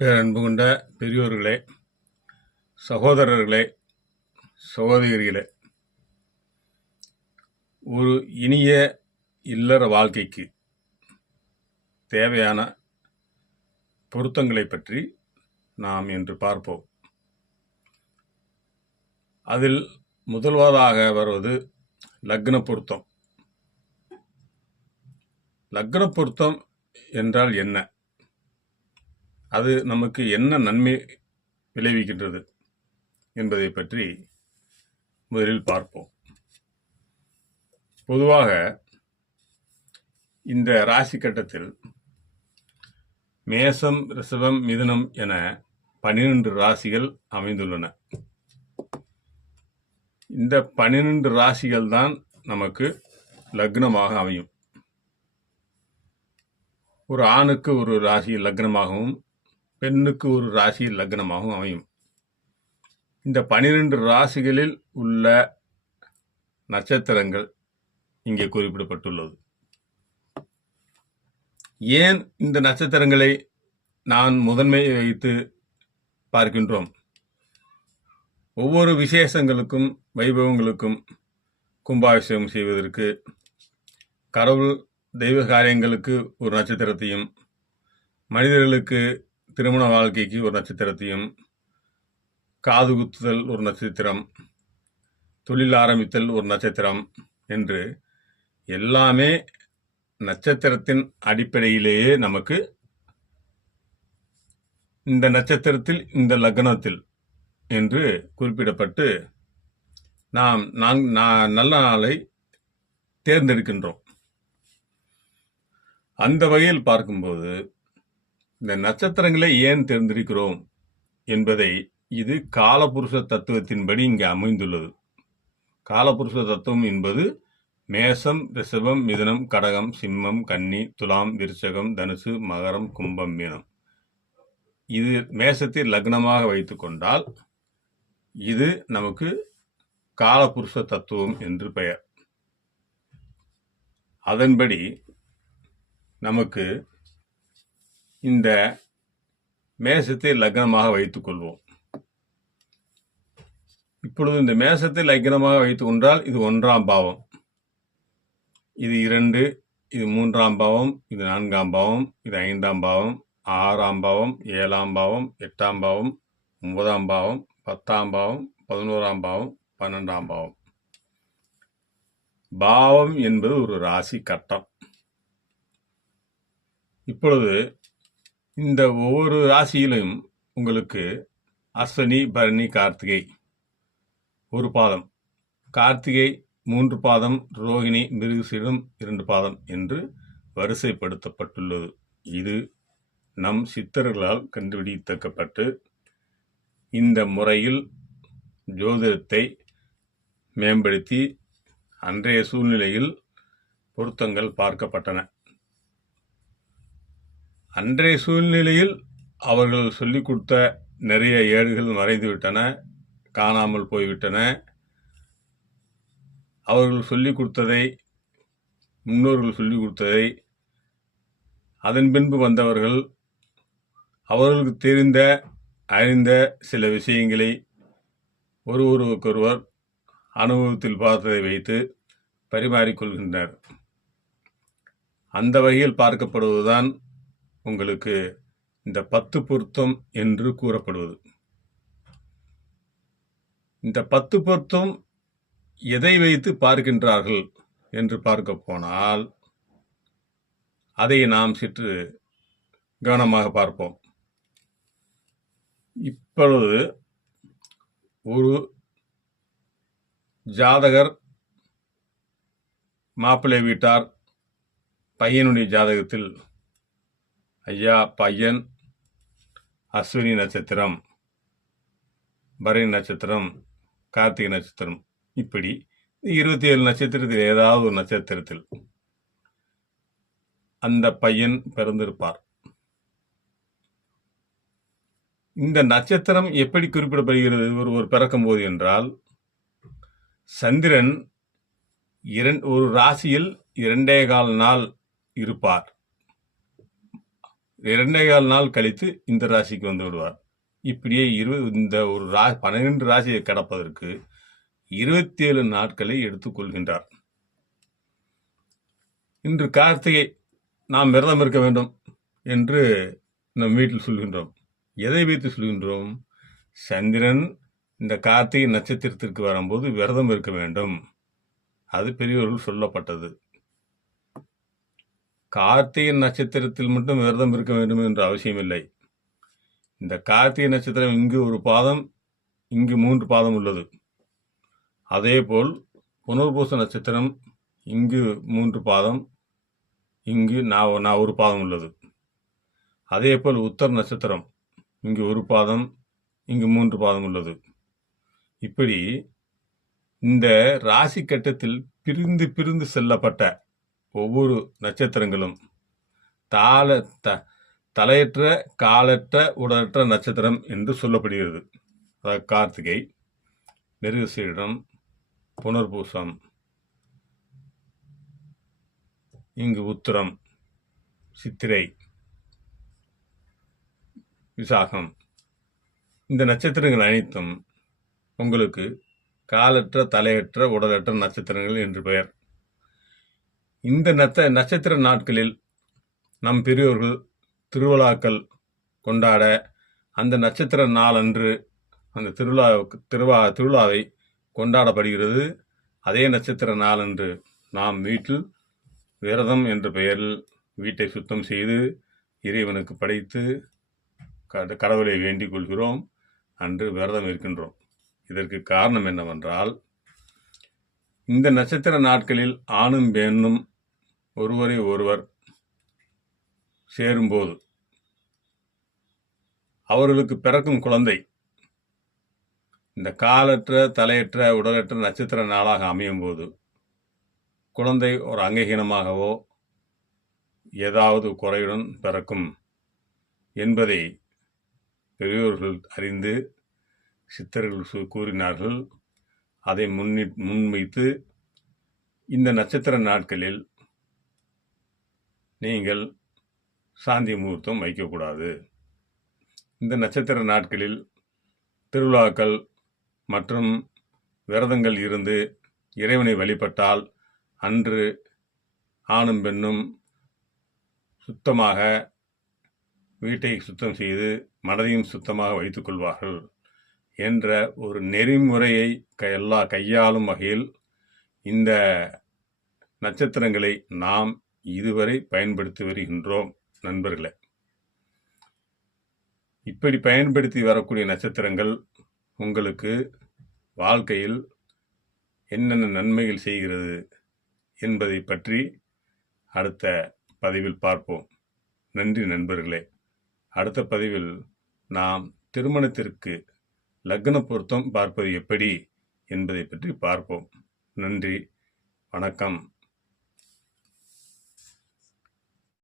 பேரன்பு கொண்ட பெரியோர்களே சகோதரர்களே சகோதரிகளே ஒரு இனிய இல்லற வாழ்க்கைக்கு தேவையான பொருத்தங்களை பற்றி நாம் இன்று பார்ப்போம். அதில் முதல்வதாக வருவது லக்ன பொருத்தம். லக்ன பொருத்தம் என்றால் என்ன? அது நமக்கு என்ன நன்மை விளைவிக்கின்றது என்பதை பற்றி முதலில் பார்ப்போம். பொதுவாக இந்த ராசி கட்டத்தில் மேசம் ரிஷபம் மிதுனம் என பன்னிரண்டு ராசிகள் அமைந்துள்ளன. இந்த பன்னிரண்டு ராசிகள் தான் நமக்கு லக்னமாக அமையும். ஒரு ஆணுக்கு ஒரு ராசி லக்னமாகவும் பெண்ணுக்கு ஒரு ராசி லக்னமாகவும் அமையும். இந்த பனிரெண்டு ராசிகளில் உள்ள நட்சத்திரங்கள் இங்கே குறிப்பிடப்பட்டுள்ளது. ஏன் இந்த நட்சத்திரங்களை நான் முதன்மை வைத்து பார்க்கின்றோம்? ஒவ்வொரு விசேஷங்களுக்கும் வைபவங்களுக்கும் கும்பாபிஷேகம் செய்வதற்கு கடவுள் தெய்வ காரியங்களுக்கு ஒரு நட்சத்திரத்தையும் மனிதர்களுக்கு திருமண வாழ்க்கைக்கு ஒரு நட்சத்திரத்தையும் காது குத்துதல் ஒரு நட்சத்திரம் தொழில் ஆரம்பித்தல் ஒரு நட்சத்திரம் என்று எல்லாமே நட்சத்திரத்தின் அடிப்படையிலேயே நமக்கு இந்த நட்சத்திரத்தில் இந்த லக்னத்தில் என்று குறிப்பிடப்பட்டு நாம் நாங் நல்ல நாளை தேர்ந்தெடுக்கின்றோம். அந்த வகையில் பார்க்கும்போது இந்த நட்சத்திரங்களை ஏன் தேர்ந்தெடுக்கிறோம் என்பதை இது காலபுருஷ தத்துவத்தின்படி இங்கே அமைந்துள்ளது. காலபுருஷ தத்துவம் என்பது மேசம் ரிஷபம் மிதனம் கடகம் சிம்மம் கன்னி துலாம் விருச்சகம் தனுசு மகரம் கும்பம் மீனம். இது மேசத்தை லக்னமாக வைத்து கொண்டால் இது நமக்கு காலபுருஷ தத்துவம் என்று பெயர். அதன்படி நமக்கு இந்த மேசத்தை லக்னமாக வைத்துக் கொள்வோம். இப்பொழுது இந்த மேசத்தை லக்னமாக வைத்துக் கொண்டால் இது ஒன்றாம் பாவம். இது இரண்டு இது மூன்றாம் பாவம் இது நான்காம் பாவம் இது ஐந்தாம் பாவம் ஆறாம் பாவம் ஏழாம் பாவம் எட்டாம் பாவம் ஒன்பதாம் பாவம் பத்தாம் பாவம் பதினோராம் பாவம் பன்னெண்டாம் பாவம். பாவம் என்பது ஒரு ராசி கட்டம். இப்பொழுது இந்த ஒவ்வொரு ராசியிலும் உங்களுக்கு அஸ்வினி பரணி கார்த்திகை ஒரு பாதம். கார்த்திகை மூன்று பாதம் ரோகிணி மிருகசீடம் இரண்டு பாதம் என்று வரிசைப்படுத்தப்பட்டுள்ளது. இது நம் சித்தர்களால் கண்டுபிடித்தக்கப்பட்டு இந்த முறையில் ஜோதிடத்தை மேம்படுத்தி அன்றைய சூழ்நிலையில் பொருத்தங்கள் பார்க்கப்பட்டன. அன்றைய சூழ்நிலையில் அவர்கள் சொல்லிக் கொடுத்த நிறைய ஏடுகள் மறைந்துவிட்டன காணாமல் போய்விட்டன. அவர்கள் சொல்லிக் கொடுத்ததை முன்னோர்கள் சொல்லிக் கொடுத்ததை அதன் பின்பு வந்தவர்கள் அவர்களுக்கு தெரிந்த அறிந்த சில விஷயங்களை ஒரு ஒருவருக்கொருவர் அனுபவத்தில் பார்த்ததை வைத்து பரிமாறிக்கொள்கின்றனர் அந்த வகையில் பார்க்கப்படுவதுதான் உங்களுக்கு இந்த பத்து பொருத்தம் என்று கூறப்படுவது. இந்த பத்து பொருத்தம் எதை வைத்து பார்க்கின்றார்கள் என்று பார்க்க போனால் அதை நாம் சிற்று கவனமாக பார்ப்போம். இப்பொழுது ஒரு ஜாதகர் மாப்பிள்ளை வீட்டார் பையனுடைய ஜாதகத்தில் ஐயா பையன் அஸ்வினி நட்சத்திரம் பரணி நட்சத்திரம் கார்த்திகை நட்சத்திரம். இப்படி இருபத்தி ஏழு நட்சத்திரத்தில் ஏதாவது ஒரு நட்சத்திரத்தில் அந்த பையன் பிறந்திருப்பார். இந்த நட்சத்திரம் எப்படி குறிப்பிடப்படுகிறது? ஒருவர் பிறக்கும் போது என்றால் சந்திரன் இரண் ஒரு ராசியில் இரண்டே கால் நாள் இருப்பார். இரண்டே கால் நாள் கழித்து இந்த ராசிக்கு வந்து விடுவார். இப்படியே இரு இந்த ஒரு ரா பன்னிரெண்டு ராசியை கடப்பதற்கு இருபத்தி ஏழு நாட்களை எடுத்துக்கொள்கின்றார் இன்று கார்த்திகை நாம் விரதம் இருக்க வேண்டும் என்று நம் வீட்டில் சொல்கின்றோம். எதை வைத்து சொல்கின்றோம்? சந்திரன் இந்த கார்த்திகை நட்சத்திரத்திற்கு வரும்போது விரதம் இருக்க வேண்டும். அது பெரியவர்கள் சொல்லப்பட்டது. கார்த்திகை நட்சத்திரத்தில் மட்டும் விரதம் இருக்க வேண்டும் என்ற அவசியமில்லை இந்த கார்த்திகை நட்சத்திரம் இங்கு ஒரு பாதம் இங்கு மூன்று பாதம் உள்ளது. அதேபோல் புனர்பூச நட்சத்திரம் இங்கு மூன்று பாதம் இங்கு நான் நான் ஒரு பாதம் உள்ளது. அதேபோல் உத்தர் நட்சத்திரம் இங்கு ஒரு பாதம் இங்கு மூன்று பாதம் உள்ளது. இப்படி இந்த ராசி கட்டத்தில் பிரிந்து பிரிந்து செல்லப்பட்ட ஒவ்வொரு நட்சத்திரங்களும். தாள த தலையற்ற காலற்ற உடலற்ற நட்சத்திரம் என்று சொல்லப்படுகிறது. அதாவது கார்த்திகை மிருகசீடம் புனர்பூசம் இங்கு உத்திரம் சித்திரை விசாகம். இந்த நட்சத்திரங்கள் அனைத்தும் உங்களுக்கு காலற்ற தலையற்ற உடலற்ற நட்சத்திரங்கள் என்று பெயர். இந்த நத்த நட்சத்திர நாட்களில் நம் பெரியோர்கள் திருவிழாக்கள் கொண்டாட அந்த நட்சத்திர நாளன்று அந்த திருவிழாவுக்கு திருவா திருவிழாவை கொண்டாடப்படுகிறது. அதே நட்சத்திர நாளன்று நாம் வீட்டில் விரதம் என்ற பெயரில் வீட்டை சுத்தம் செய்து இறைவனுக்கு படைத்து கடவுளை வேண்டிக் கொள்கிறோம். அன்று விரதம் இருக்கின்றோம். இதற்கு காரணம் என்னவென்றால் இந்த நட்சத்திர நாட்களில் ஆணும் பெண்ணும் ஒருவரை ஒருவர் சேரும்போது அவர்களுக்கு பிறக்கும் குழந்தை இந்த காலற்ற தலையற்ற உடலற்ற நட்சத்திர நாளாக அமையும் போது குழந்தை ஒரு அங்ககீனமாகவோ ஏதாவது குறையுடன் பிறக்கும் என்பதை பெரியோர்கள் அறிந்து சித்தர்கள் சு- கூறினார்கள். அதை முன்னி முன்வைத்து இந்த நட்சத்திர நாட்களில் நீங்கள் சாந்தி முகூர்த்தம் வைக்கக்கூடாது. இந்த நட்சத்திர நாட்களில் திருவிழாக்கள் மற்றும் விரதங்கள் இருந்து இறைவனை வழிபட்டால் அன்று ஆணும் பெண்ணும் சுத்தமாக வீட்டை சுத்தம் செய்து மனதையும் சுத்தமாக வைத்துக்கொள்வார்கள் என்ற ஒரு நெறிமுறையை க- எல்லா கையாளும் வகையில் இந்த நட்சத்திரங்களை நாம் இதுவரை பயன்படுத்தி வருகின்றோம் நண்பர்களே. இப்படி பயன்படுத்தி வரக்கூடிய நட்சத்திரங்கள் உங்களுக்கு வாழ்க்கையில் என்னென்ன நன்மைகள் செய்கிறது என்பதை பற்றி அடுத்த பதிவில் பார்ப்போம். நன்றி நண்பர்களே. அடுத்த பதிவில் நாம் திருமணத்திற்கு லக்ன பொருத்தம் பார்ப்பது எப்படி என்பதை பற்றி பார்ப்போம். நன்றி வணக்கம்.